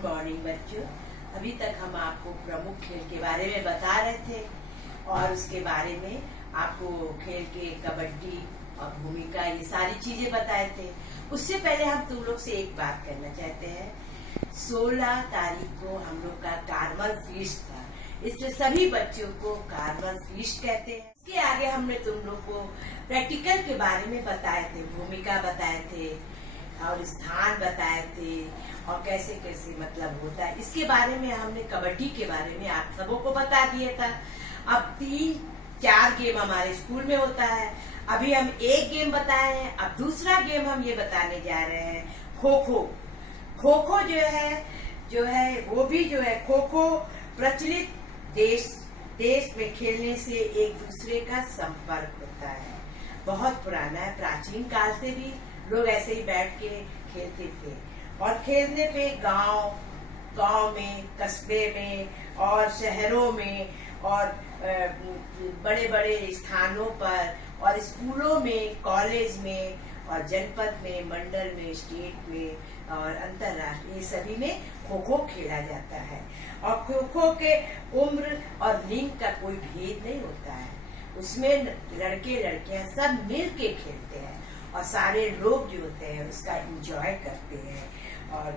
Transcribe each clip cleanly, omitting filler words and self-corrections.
Good morning बच्चों। अभी तक हम आपको प्रमुख खेल के बारे में बता रहे थे और उसके बारे में आपको खेल के कबड्डी और भूमिका ये सारी चीजें बताए थे। उससे पहले हम तुम लोग से एक बात करना चाहते हैं। 16 तारीख को हम लोग का कार्निवल फीस्ट था, इसलिए सभी बच्चों को कार्निवल फीस्ट कहते हैं। इसके आगे हमने तुम लोग को प्रैक्टिकल के बारे में बताए थे, भूमिका बताए थे और स्थान बताए थे और कैसे कैसे मतलब होता है। इसके बारे में हमने कबड्डी के बारे में आप सबों को बता दिया था। अब 3-4 गेम हमारे स्कूल में होता है। अभी हम एक गेम बताए हैं, अब दूसरा गेम हम ये बताने जा रहे हैं खो खो। खो खो जो है वो भी जो है खो खो प्रचलित देश में खेलने से एक दूसरे का संपर्क होता है। बहुत पुराना है, प्राचीन काल से भी लोग ऐसे ही बैठ के खेलते थे और खेलने पे गांव में, कस्बे में और शहरों में और बड़े बड़े स्थानों पर और स्कूलों में, कॉलेज में और जनपद में, मंडल में, स्टेट में और अंतर्राष्ट्रीय सभी में खो खो खेला जाता है। और खो खो के उम्र और लिंग का कोई भेद नहीं होता है। उसमें लड़के लड़कियां सब मिल के खेलते हैं और सारे लोग जो होते हैं उसका एंजॉय करते हैं। और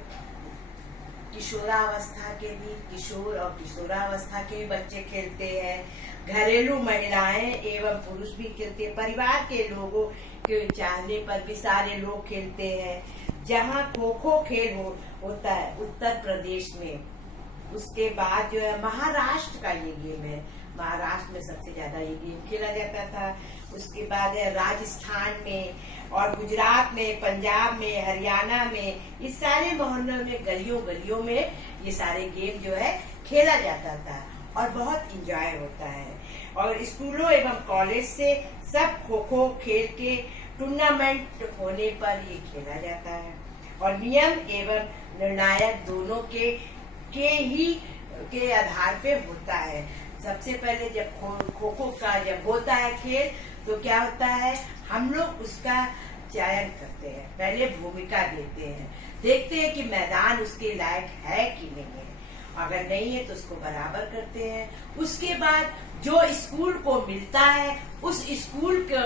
किशोरावस्था के भी किशोर और किशोरावस्था के भी बच्चे खेलते हैं। घरेलू महिलाएं एवं पुरुष भी खेलते हैं। परिवार के लोगों के चाहने पर भी सारे लोग खेलते हैं। जहाँ खो खो खेल होता है उत्तर प्रदेश में, उसके बाद जो है महाराष्ट्र का ये गेम है। महाराष्ट्र में सबसे ज्यादा ये गेम खेला जाता था। उसके बाद है राजस्थान में और गुजरात में, पंजाब में, हरियाणा में, इस सारे मोहल्लों में, गलियों में ये सारे गेम जो है खेला जाता था और बहुत इंजॉय होता है। और स्कूलों एवं कॉलेज से सब खो खो खेल के टूर्नामेंट होने पर ये खेला जाता है और नियम एवं निर्णायक दोनों के आधार पे होता है। सबसे पहले जब खो खो का जब होता है खेल तो क्या होता है, हम लोग उसका चयन करते हैं, पहले भूमिका देते हैं, देखते हैं कि मैदान उसके लायक है कि नहीं है। अगर नहीं है तो उसको बराबर करते हैं। उसके बाद जो स्कूल को मिलता है उस स्कूल का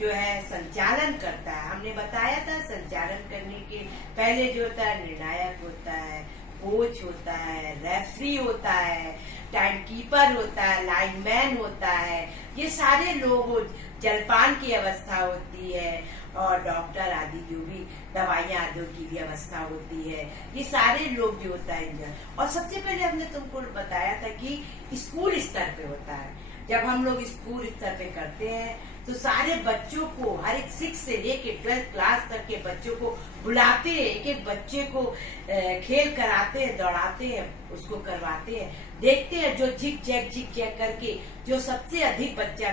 जो है संचालन करता है। हमने बताया था संचालन करने के पहले जो होता है निर्णायक होता है, कोच होता है, रेफरी होता है, टाइम कीपर होता है, लाइनमैन होता है। ये सारे लोग, जलपान की व्यवस्था होती है और डॉक्टर आदि जो भी दवाइयाँ आदि की व्यवस्था होती है। ये सारे लोग जो होता है। और सबसे पहले हमने तुमको बताया था कि स्कूल स्तर पे होता है। जब हम लोग स्कूल स्तर पे करते हैं तो सारे बच्चों को, हर एक 6 से लेके 12th क्लास तक के बच्चों को बुलाते हैं, एक बच्चे को खेल कराते हैं, दौड़ाते हैं, उसको करवाते हैं, देखते हैं जो झिक झैक करके जो सबसे अधिक बच्चा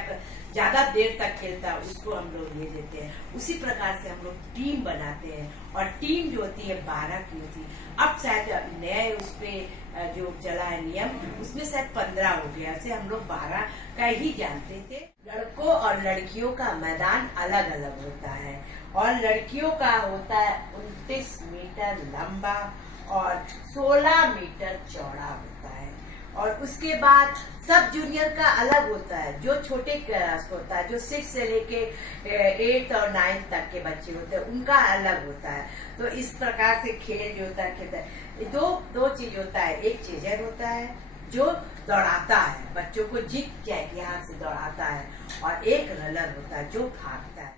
ज्यादा देर तक खेलता है उसको हम लोग ले देते हैं। उसी प्रकार से हम लोग टीम बनाते हैं और टीम जो होती है 12 की होती है। अब शायद नए उस पे जो चला है नियम, उसमें शायद 15 हो गया। ऐसे हम लोग 12 का ही जानते थे। लड़कों और लड़कियों का मैदान अलग अलग होता है और लड़कियों का होता है 29 मीटर लंबा और 16 मीटर चौड़ा होता है। और उसके बाद सब जूनियर का अलग होता है, जो छोटे क्लास होता है, जो 6 से लेके 8 और 9 तक के बच्चे होते हैं उनका अलग होता है। तो इस प्रकार से खेल जो होता है खेलता है। दो चीज होता है, एक चेजर होता है जो दौड़ाता है, बच्चों को जिग जैग यहाँ से दौड़ाता है, और एक रनर होता है जो भागता है।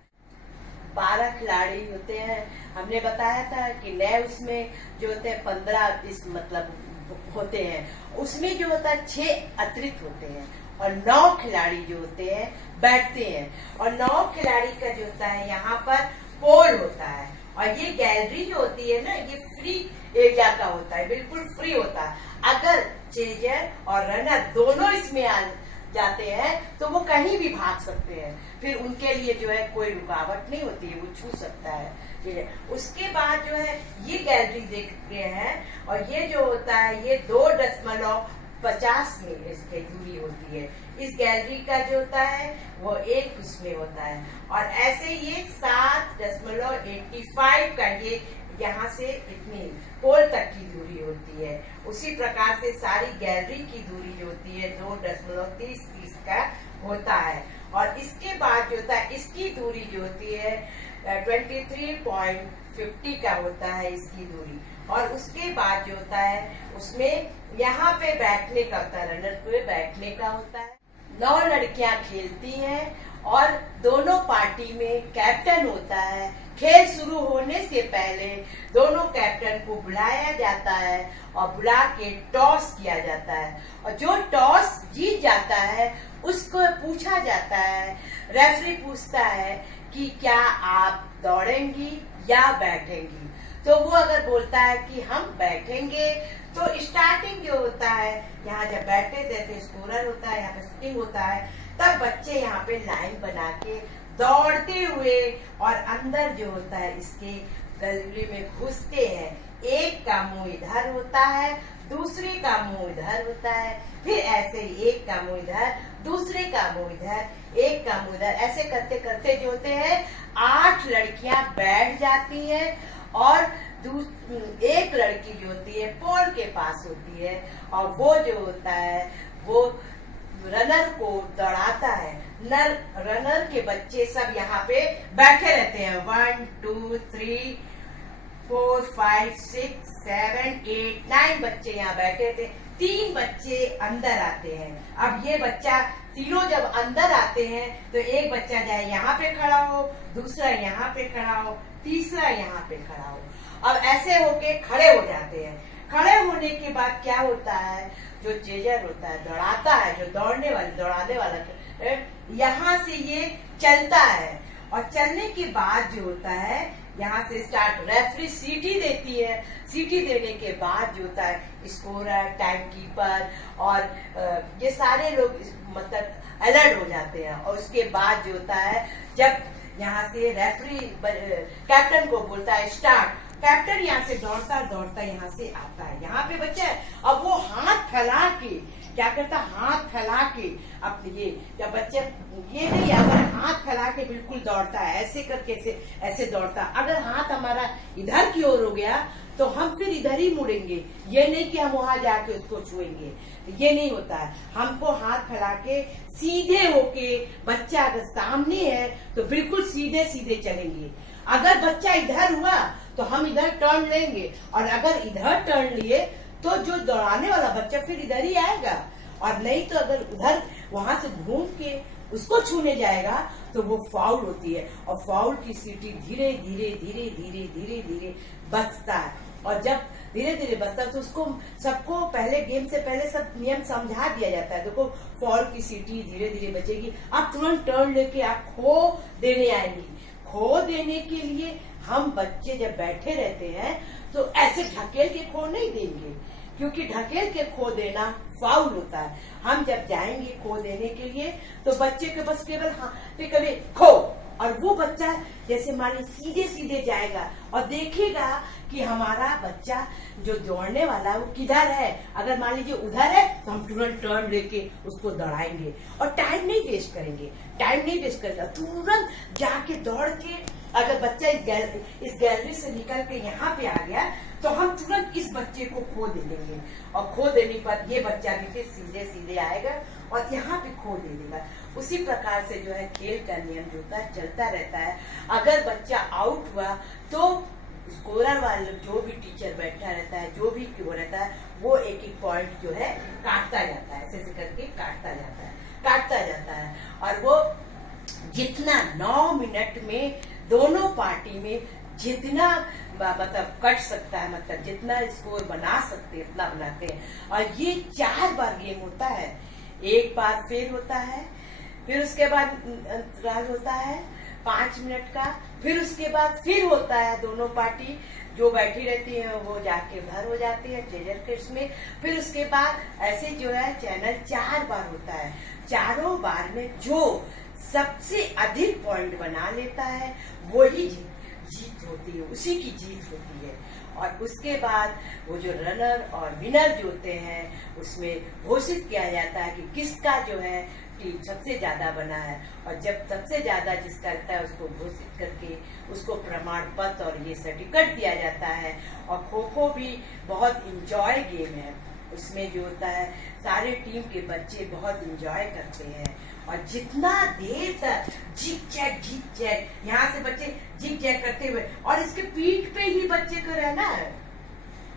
12 खिलाड़ी होते हैं। हमने बताया था कि नए उसमें जो होते हैं 15 इस मतलब होते हैं। उसमें जो होता है 6 अतिरिक्त होते हैं और 9 खिलाड़ी जो होते हैं बैठते हैं। और 9 खिलाड़ी का जो होता है यहाँ पर पोल होता है और ये गैलरी जो होती है ना, ये फ्री एरिया का होता है, बिल्कुल फ्री होता है। अगर चेजर और रनर दोनों इसमें आ जाते हैं तो वो कहीं भी भाग सकते हैं, फिर उनके लिए जो है कोई रुकावट नहीं होती है, वो छू सकता है। ठीक है, उसके बाद जो है ये गैलरी देखते हैं और ये जो होता है ये 2.50 मीटर इसकी दूरी होती है। इस गैलरी का जो होता है वो एक उसमें होता है और ऐसे ये 7.85 का ये यहाँ से इतनी पोल तक की दूरी होती है। उसी प्रकार से सारी गैलरी की दूरी जो होती है 2.30 का होता है। और इसके बाद जो होता है इसकी दूरी जो होती है 23.50 का होता है इसकी दूरी। और उसके बाद जो होता है उसमें यहाँ पे बैठने का होता है, रनर पे बैठने का होता है। 9 लड़कियां खेलती हैं और दोनों पार्टी में कैप्टन होता है। खेल शुरू होने से पहले दोनों कैप्टन को बुलाया जाता है और बुला के टॉस किया जाता है। और जो टॉस जीत जाता है उसको पूछा जाता है, रेफरी पूछता है कि क्या आप दौड़ेंगी या बैठेंगी। तो वो अगर बोलता है कि हम बैठेंगे तो स्टार्टिंग जो होता है यहाँ जब बैठे थे स्कोरर होता है, यहाँ पे स्टिंग होता है, तब बच्चे यहाँ पे लाइन बना के दौड़ते हुए और अंदर जो होता है इसके गैलरी में घुसते हैं। एक का मुंह इधर होता है, दूसरे का मुंह इधर होता है, फिर ऐसे ही एक का मुंह इधर, दूसरे का मुंह इधर, एक का मुंह इधर, ऐसे करते करते जो होते हैं 8 लड़कियां बैठ जाती हैं और एक लड़की जो होती है पोल के पास होती है और वो जो होता है वो रनर को दौड़ाता है। रनर के बच्चे सब यहाँ पे बैठे रहते हैं। 1 2 3 4 5 6 7 8 9 बच्चे यहाँ बैठे थे। 3 बच्चे अंदर आते हैं। अब ये बच्चा तीनों जब अंदर आते हैं तो एक बच्चा जाए यहाँ पे खड़ा हो, दूसरा यहाँ पे खड़ा हो, तीसरा यहाँ पे खड़ा हो। अब ऐसे होके खड़े हो जाते हैं। खड़े होने के बाद क्या होता है, जो चेजर होता है दौड़ाता है, जो दौड़ाने वाला यहाँ से ये चलता है। और चलने के बाद जो होता है यहाँ से स्टार्ट, रेफरी सीटी देती है। सीटी देने के बाद जो होता है स्कोरर, टाइम कीपर और ये सारे लोग मतलब अलर्ट हो जाते हैं। और उसके बाद जो होता है जब यहाँ से रेफरी कैप्टन को बोलता है स्टार्ट, कैप्टन यहाँ से दौड़ता दौड़ता यहाँ से आता है। यहाँ पे बच्चा है, अब वो हाथ फैला के क्या करता, हाथ फैला के अपने ये जब बच्चे ये नहीं, अगर हाथ फैला के बिल्कुल दौड़ता है ऐसे करके ऐसे दौड़ता। अगर हाथ हमारा इधर की ओर हो गया तो हम फिर इधर ही मुड़ेंगे, ये नहीं कि हम वहां जाके उसको छुएंगे, ये नहीं होता है। हमको हाथ फैला के सीधे होके, बच्चा अगर सामने है तो बिल्कुल सीधे सीधे चलेंगे। अगर बच्चा इधर हुआ तो हम इधर टर्न लेंगे और अगर इधर टर्न लिए तो जो दौड़ाने वाला बच्चा फिर इधर ही आएगा। और नहीं तो अगर उधर वहां से घूम के उसको छूने जाएगा तो वो फाउल होती है। और फाउल की सीटी धीरे धीरे धीरे धीरे धीरे धीरे बजता है। और जब धीरे धीरे बजता है तो उसको सबको पहले गेम से पहले सब नियम समझा दिया जाता है। देखो फाउल की सीटी धीरे धीरे बजेगी, आप तुरंत टर्न लेके आप खो देने आएंगी। खो देने के लिए हम बच्चे जब बैठे रहते हैं तो ऐसे ढकेल के खो नहीं देंगे, क्योंकि ढकेल के खो देना फाउल होता है। हम जब जाएंगे खो देने के लिए तो बच्चे के बस केवल हाँ कभी खो, और वो बच्चा जैसे मान ली सीधे सीधे जाएगा और देखेगा कि हमारा बच्चा जो दौड़ने वाला है वो किधर है। अगर मान लीजिए उधर है तो हम तुरंत टर्न लेके उसको दौड़ाएंगे और टाइम नहीं वेस्ट करेंगे। टाइम नहीं वेस्ट करेगा, तुरंत जाके दौड़ के अगर बच्चा इस गैलरी से निकल के यहाँ पे आ गया तो हम तुरंत इस बच्चे को खो दे देंगे। और खो देने पर ये बच्चा भी फिर सीधे सीधे आएगा और यहाँ पे खो दे देगा। उसी प्रकार से जो है खेल का नियम जो होता है चलता रहता है। अगर बच्चा आउट हुआ तो स्कोरर वाले जो भी टीचर बैठा रहता है, जो भी वो रहता है, वो एक एक पॉइंट जो है काटता जाता है, ऐसे करके काटता जाता है। और वो जितना 9 मिनट में दोनों पार्टी में जितना मतलब कट सकता है, मतलब जितना स्कोर बना सकते हैं उतना बनाते हैं। और ये 4 बार गेम होता है। एक बार फिर होता है, फिर उसके बाद अंतराल होता है 5 मिनट का, फिर उसके बाद फिर होता है। दोनों पार्टी जो बैठी रहती है वो जाके उधर हो जाती है चेजर के उसमें। फिर उसके बाद ऐसे जो है चैनल 4 बार होता है। चारों बार में जो सबसे अधिक पॉइंट बना लेता है वही जीत होती है, उसी की जीत होती है। और उसके बाद वो जो रनर और विनर जो होते हैं उसमें घोषित किया जाता है कि किसका जो है टीम सबसे ज्यादा बना है, और जब सबसे ज्यादा जिसका रहता है उसको घोषित करके उसको प्रमाण पत्र और ये सर्टिफिकेट दिया जाता है। और खो खो भी बहुत इंजॉय गेम है, उसमें जो होता है सारे टीम के बच्चे बहुत इंजॉय करते हैं, और जितना देर तक जिग जैग यहाँ से बच्चे जिग जैग करते हुए, और इसके पीठ पे ही बच्चे को रहना है,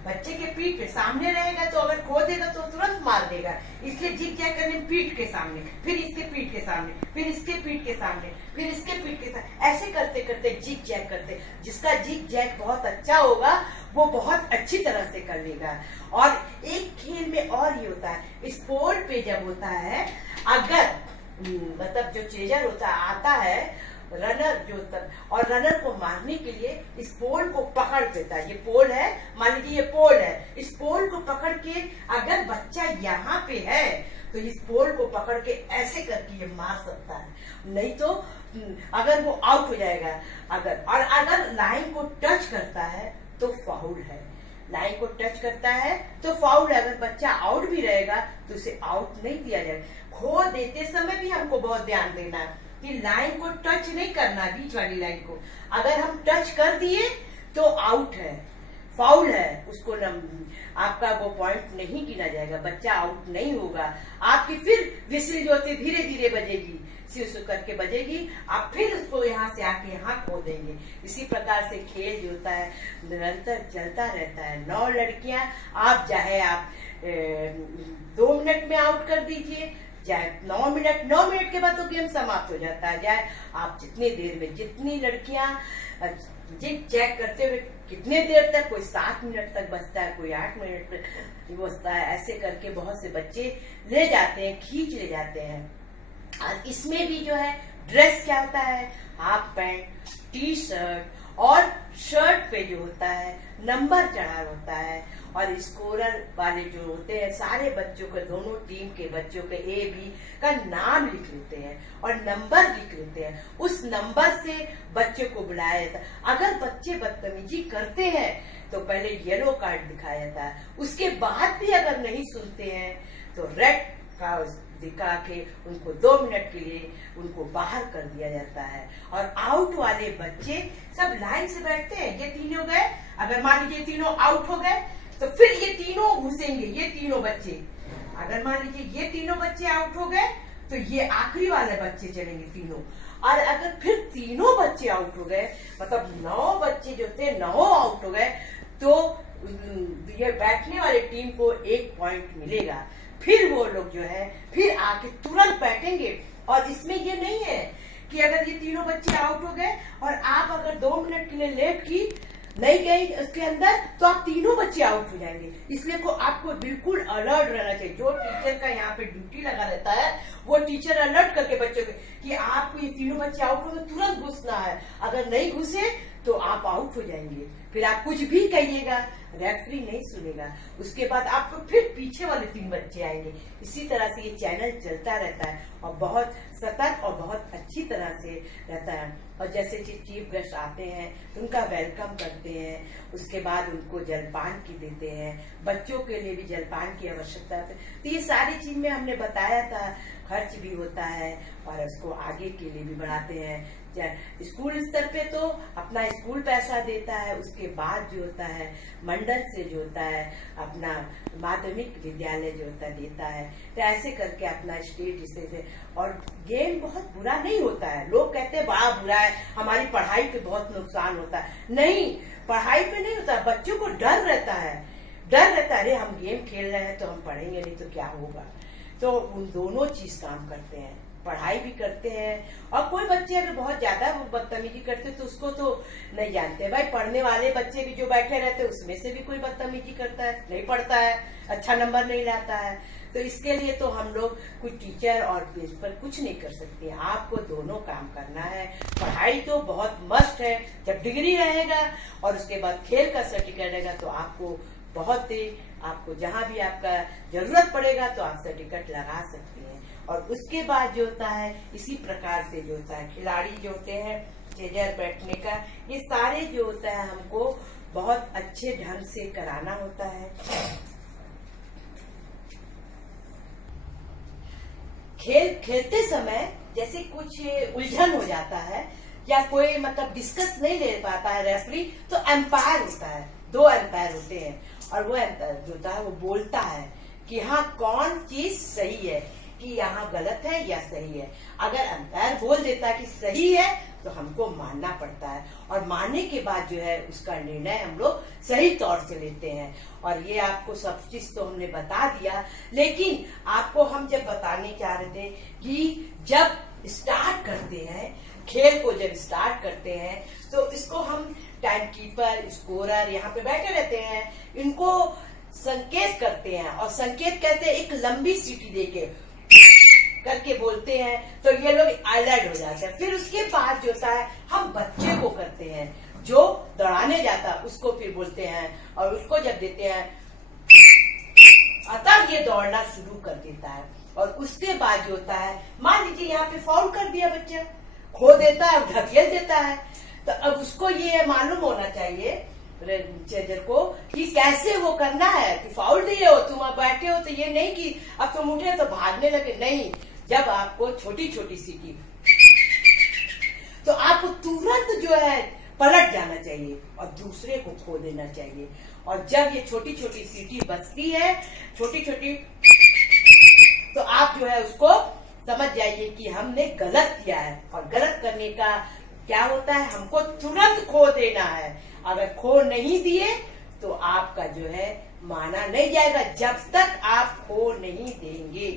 बच्चे के पीठ पे सामने रहेगा तो अगर खो देगा तो तुरंत मार देगा, इसलिए जिग जैग करने पीठ के सामने, फिर इसके पीठ के सामने, फिर इसके पीठ के सामने, फिर इसके पीठ के सामने, ऐसे करते करते जिग जैग करते, जिसका जिग जैग बहुत अच्छा होगा वो बहुत अच्छी तरह से कर लेगा। और एक खेल में और ये होता है, इस पोल पे जब होता है, अगर मतलब जो चेजर होता है आता है, रनर जो और रनर को मारने के लिए इस पोल को पकड़ देता है। ये पोल है, मान लीजिए ये पोल है, इस पोल को पकड़ के अगर बच्चा यहाँ पे है तो इस पोल को पकड़ के ऐसे करके ये मार सकता है, नहीं तो अगर वो आउट हो जाएगा। अगर लाइन को टच करता है तो फाउल है, लाइन को टच करता है तो फाउल है। अगर बच्चा आउट भी रहेगा तो उसे आउट नहीं दिया जाएगा। खो देते समय भी हमको बहुत ध्यान देना है कि लाइन को टच नहीं करना, बीच वाली लाइन को अगर हम टच कर दिए तो आउट है, फाउल है, उसको आपका वो पॉइंट नहीं गिना जाएगा, बच्चा आउट नहीं होगा। आपकी फिर विसिल जो होती धीरे धीरे बजेगी, सिउ करके बजेगी, आप फिर उसको यहाँ से आके यहाँ खो देंगे। इसी प्रकार से खेल जो होता है निरंतर चलता रहता है। 9 लड़कियां, आप चाहे आप 2 मिनट में आउट कर दीजिए, चाहे 9 मिनट के बाद तो गेम समाप्त हो जाता है, चाहे आप जितनी देर में, जितनी लड़कियां जिग जैग करते हुए कितने देर तक, कोई 7 मिनट तक बचता है, कोई 8 मिनट तक बचता है, ऐसे करके बहुत से बच्चे ले जाते हैं, खींच ले जाते हैं। और इसमें भी जो है ड्रेस क्या होता है, हाफ पैंट, टी शर्ट, और शर्ट पे जो होता है नंबर चढ़ा होता है, और स्कोरर वाले जो होते हैं सारे बच्चों के, दोनों टीम के बच्चों के A, B का नाम लिख लेते हैं और नंबर लिख लेते हैं। उस नंबर से बच्चों को बुलाया जाता है। अगर बच्चे बदतमीजी करते हैं तो पहले येलो कार्ड दिखाया जाता है, उसके बाद भी अगर नहीं सुनते हैं तो रेड का दिखा के उनको 2 मिनट के लिए उनको बाहर कर दिया जाता है। और आउट वाले बच्चे सब लाइन से बैठते हैं, ये तीनों गए, अगर मान लीजिए तीनों आउट हो गए तो फिर ये तीनों घुसेंगे, ये तीनों बच्चे, अगर मान लीजिए ये तीनों बच्चे आउट हो गए तो ये आखिरी वाले बच्चे चलेंगे तीनों। और अगर फिर तीनों बच्चे आउट हो गए, मतलब 9 बच्चे जो थे 9 आउट हो गए, तो ये बैठने वाले टीम को 1 पॉइंट मिलेगा। फिर वो लोग जो है फिर आके तुरंत बैठेंगे। और इसमें ये नहीं है कि अगर ये तीनों बच्चे आउट हो गए और आप अगर 2 मिनट के लिए लेट की नहीं गई उसके अंदर तो आप तीनों बच्चे आउट हो जाएंगे। इसलिए को आपको बिल्कुल अलर्ट रहना चाहिए। जो टीचर का यहाँ पे ड्यूटी लगा रहता है वो टीचर अलर्ट करके बच्चों को कि आपको ये तीनों बच्चे आउट हो तो तुरंत घुसना है, अगर नहीं घुसे तो आप आउट हो जाएंगे। फिर आप कुछ भी कहिएगा रेफरी नहीं सुनेगा, उसके बाद आपको फिर पीछे वाले 3 बच्चे आएंगे। इसी तरह से ये चैनल चलता रहता है और बहुत सतर्क और बहुत अच्छी तरह से रहता है। और जैसे कि चीफ गेस्ट आते हैं तो उनका वेलकम करते हैं, उसके बाद उनको जलपान की देते हैं, बच्चों के लिए भी जलपान की आवश्यकता है। तो ये सारी चीज में हमने बताया था, खर्च भी होता है और उसको आगे के लिए भी बढ़ाते हैं। स्कूल स्तर पे तो अपना स्कूल पैसा देता है, उसके बाद जो होता है मंडल से जो होता है अपना माध्यमिक विद्यालय जो होता है देता है। तो ऐसे करके अपना स्टेट स्टेट। और गेम बहुत बुरा नहीं होता है, लोग कहते हैं बड़ा बुरा है, हमारी पढ़ाई पे बहुत नुकसान होता है। नहीं, पढ़ाई पे नहीं होता, बच्चों को डर रहता है, अरे हम गेम खेल रहे हैं तो हम पढ़ेंगे नहीं तो क्या होगा। तो उन दोनों चीज काम करते हैं, पढ़ाई भी करते हैं। और कोई बच्चे अगर बहुत ज्यादा बदतमीजी करते तो उसको तो नहीं जानते भाई, पढ़ने वाले बच्चे भी जो बैठे रहते हैं उसमें से भी कोई बदतमीजी करता है, नहीं पढ़ता है, अच्छा नंबर नहीं लाता है। तो इसके लिए तो हम लोग कुछ टीचर और प्रिंसिपल कुछ नहीं कर सकते, आपको दोनों काम करना है। पढ़ाई तो बहुत मस्ट है, जब डिग्री रहेगा और उसके बाद खेल का सर्टिफिकेट रहेगा तो आपको बहुत ही, आपको जहाँ भी आपका जरूरत पड़ेगा तो आप सर्टिफिकेट लगा सकते हैं। और उसके बाद जो होता है इसी प्रकार से जो होता है खिलाड़ी जो होते हैं चेयर बैठने का, ये सारे जो होता है हमको बहुत अच्छे ढंग से कराना होता है। खेल खेलते समय जैसे कुछ उलझन हो जाता है या कोई मतलब डिस्कस नहीं ले पाता है रेफरी, तो एम्पायर होता है, 2 एम्पायर होते हैं, और वो एम्पायर जो होता है वो बोलता है कि हाँ कौन चीज सही है, कि यहाँ गलत है या सही है। अगर एम्पायर बोल देता है कि सही है तो हमको मानना पड़ता है, और मानने के बाद जो है उसका निर्णय हम लोग सही तौर से लेते हैं। और ये आपको सब चीज तो हमने बता दिया, लेकिन आपको हम जब बताने चाह रहे थे कि जब स्टार्ट करते हैं खेल को, जब स्टार्ट करते हैं तो इसको हम टाइम कीपर, स्कोरर यहाँ पे बैठे रहते हैं, इनको संकेत करते हैं, और संकेत कहते हैं एक लंबी सीटी देके करके बोलते हैं, तो ये लोग अलर्ट हो जाते हैं। फिर उसके बाद जो होता है हम बच्चे को करते हैं, जो दौड़ाने जाता है उसको फिर बोलते हैं, और उसको जब देते हैं तब ये दौड़ना शुरू कर देता है। और उसके बाद जो होता है, मान लीजिए यहाँ पे फाउल कर दिया बच्चा, खो देता है, ढकेल देता है, तो अब उसको ये मालूम होना चाहिए जजर को कि कैसे वो करना है, कि फाउल दिए हो, तुम अब बैठे हो, तो ये नहीं कि अब तुम उठे तो भागने लगे, नहीं। जब आपको छोटी छोटी सीटी तो आपको तुरंत जो है पलट जाना चाहिए और दूसरे को खो देना चाहिए। और जब ये छोटी छोटी सीटी बचती है, छोटी छोटी, तो आप जो है उसको समझ जाइए कि हमने गलत किया है। और गलत करने का क्या होता है, हमको तुरंत खो देना है। अगर खो नहीं दिए तो आपका जो है माना नहीं जाएगा, जब तक आप खो नहीं देंगे।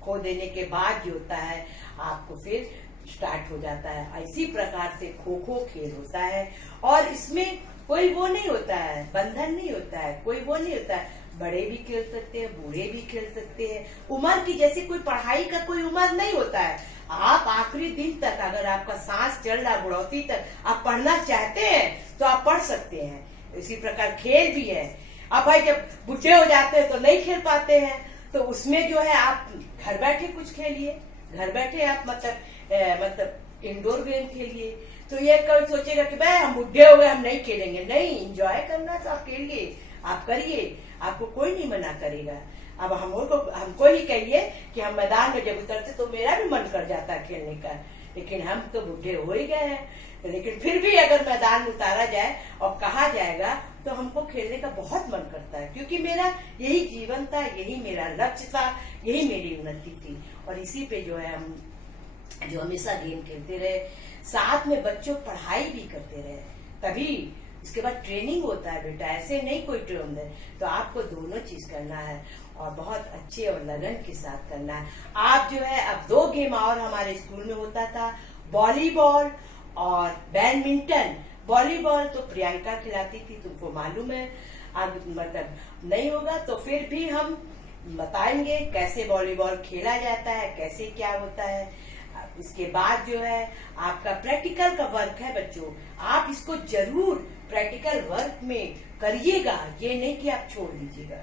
खो देने के बाद जो होता है आपको फिर स्टार्ट हो जाता है। इसी प्रकार से खो खो खेल होता है, और इसमें कोई वो नहीं होता है, बंधन नहीं होता है, कोई वो नहीं होता है। बड़े भी खेल सकते हैं, बूढ़े भी खेल सकते हैं। उम्र की जैसे कोई पढ़ाई का कोई उम्र नहीं होता है। आप आखिरी दिन तक, अगर आपका सांस चल रहा बुढ़ौती तक आप पढ़ना चाहते हैं तो आप पढ़ सकते हैं। इसी प्रकार खेल भी है। अब भाई जब बुढ़े हो जाते हैं तो नहीं खेल पाते हैं, तो उसमें जो है आप घर बैठे कुछ खेलिए, घर बैठे आप मतलब इंडोर गेम खेलिए। तो ये कोई सोचेगा कि भाई हम बुढ़े हो गए हम नहीं खेलेंगे, नहीं, एंजॉय करना तो आप खेलिए, आप करिए, आपको कोई नहीं मना करेगा। अब हमको ही कहिए कि हम मैदान में जब उतरते तो मेरा भी मन कर जाता है खेलने का, लेकिन हम तो बुढ़े हो ही गए हैं। लेकिन फिर भी अगर मैदान में उतारा जाए और कहा जाएगा तो हमको खेलने का बहुत मन करता है, क्योंकि मेरा यही जीवन था, यही मेरा लक्ष्य था, यही मेरी उन्नति थी। और इसी पे जो है हम जो हमेशा गेम खेलते रहे, साथ में बच्चों पढ़ाई भी करते रहे, तभी इसके बाद ट्रेनिंग होता है बेटा, ऐसे नहीं कोई ट्रेन दे। तो आपको दोनों चीज करना है और बहुत अच्छे और लगन के साथ करना है। आप जो है, अब 2 गेम और हमारे स्कूल में होता था, वॉलीबॉल और बैडमिंटन। वॉलीबॉल तो प्रियंका खिलाती थी, तुमको मालूम है। अब मतलब नहीं होगा तो फिर भी हम बताएंगे कैसे वॉलीबॉल खेला जाता है, कैसे क्या होता है। इसके बाद जो है आपका प्रैक्टिकल का वर्क है बच्चों, आप इसको जरूर प्रैक्टिकल वर्क में करिएगा, ये नहीं कि आप छोड़ दीजिएगा।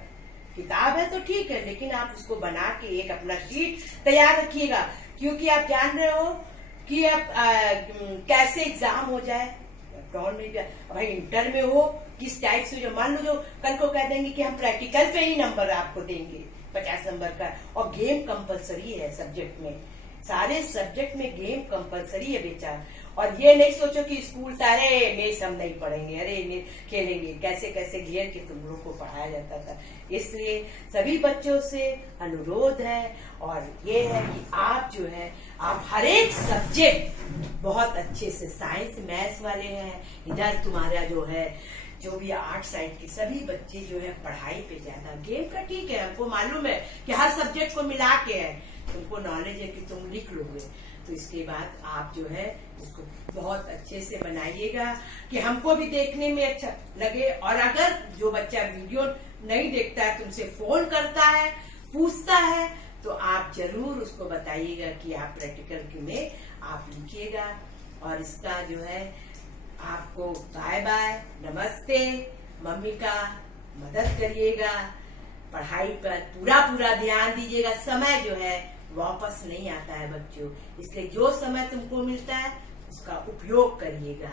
किताब है तो ठीक है, लेकिन आप उसको बना के एक अपना शीट तैयार रखिएगा, क्योंकि आप जान रहे हो कि आप कैसे एग्जाम हो जाए। भाई इंटर में हो किस टाइप से, जो मान लो जो कल को कह देंगे कि हम प्रैक्टिकल पे ही नंबर आपको देंगे 50 नंबर का, और गेम कंपलसरी है सब्जेक्ट में, सारे सब्जेक्ट में गेम कंपलसरी है बेटा। और ये नहीं सोचो कि स्कूल सारे मेस हम नहीं पढ़ेंगे, अरे खेलेंगे, कैसे कैसे घेर के तुम लोग को पढ़ाया जाता था। इसलिए सभी बच्चों से अनुरोध है और ये है कि आप जो है आप हर एक सब्जेक्ट बहुत अच्छे से, साइंस मैथ्स वाले हैं, इधर तुम्हारा जो है जो भी आर्ट साइड के सभी बच्चे जो है पढ़ाई पे ज्यादा, गेम का ठीक है, हमको मालूम है कि हर सब्जेक्ट को मिला के है, तुमको नॉलेज है कि तुम लिख लोगे। तो इसके बाद आप जो है इसको बहुत अच्छे से बनाइएगा कि हमको भी देखने में अच्छा लगे। और अगर जो बच्चा वीडियो नहीं देखता है, तुमसे फोन करता है, पूछता है, तो आप जरूर उसको बताइएगा कि आप प्रैक्टिकल में आप लिखिएगा। और इसका जो है आपको बाय बाय, नमस्ते, मम्मी का मदद करिएगा, पढ़ाई पर पूरा ध्यान दीजिएगा। समय जो है वापस नहीं आता है बच्चों, इसलिए जो समय तुमको मिलता है उसका उपयोग करिएगा।